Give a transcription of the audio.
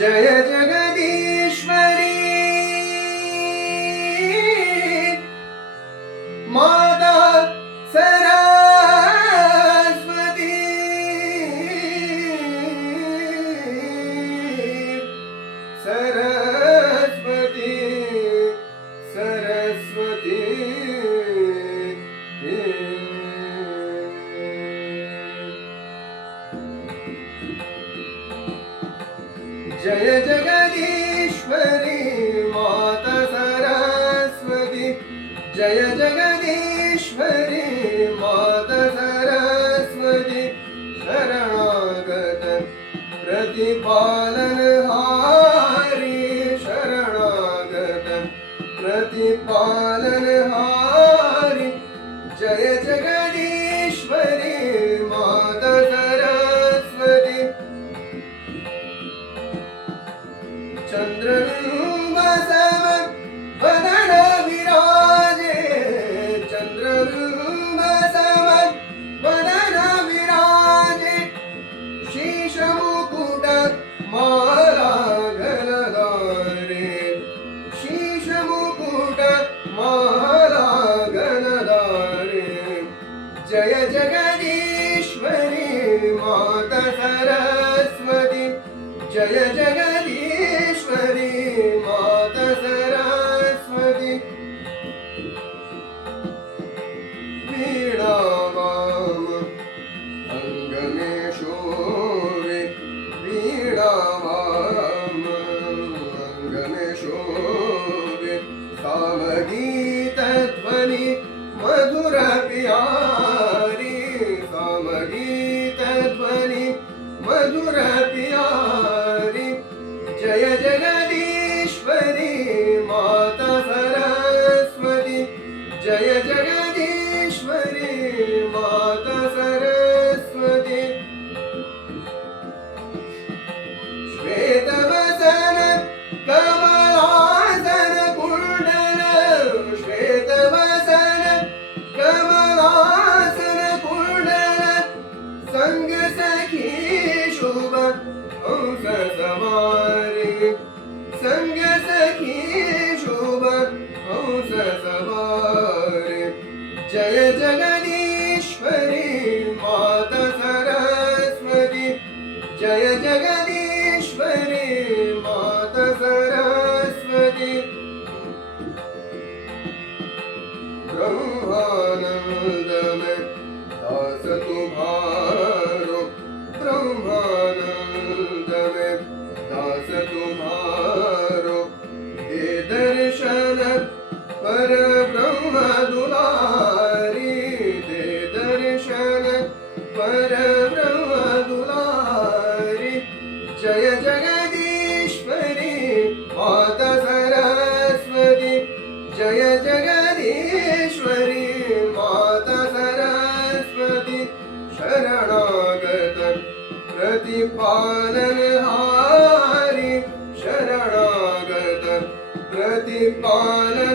जय जगदीश्वरी माता सरस्वती सरस्वती सरस्वती जय जगदीश्वरी माता सरस्वती जय जगदीश्वरी माता सरस्वती शरणागत प्रतिपालनहारी शरणागत प्रतिपालनहारी जय जगदीश्वरी माता सरस्वती चंद्रबिंब सम वदन विराजे चंद्रबिंब सम वदन विराजे शीश मुकुट माला गलधारे शीश मुकुट माला गलधारे जय जगदीश्वरी माता सरस्वती जय जगदीश्वरी माता सरस्वती वीणा वाम अंग में शोभे वीणा वाम अंग में शोभे सामगीत ध्वनि मधुर प्यारी सामगीत ध्वनि मधुर प्यारी जय जगदीश्वरी माता सरस्वती जय जगदीश्वरी माता सरस्वती श्वेतवसन कमलासन कुंडल श्वेतवसन कमलासन कुंडल संग सखी शुभ हंस सवारी संग सखी शुभ हंस सवारी जय जगदीश्वरी माता सरस्वती जय जगदीश्वरी माता सरस्वती ब्रह्मानंद में दास तुम्हारो ब्रह्मानंद में दास तुम्हारो हे दर्शन पर ब्रह्म दुलारी दे दर्शन पर ब्रह्म दुलारी जय जगदीश्वरी माता सरस्वती जय जगदीश्वरी माता सरस्वती शरणागत प्रतिपालनहारी शरणागत प्रतिपालन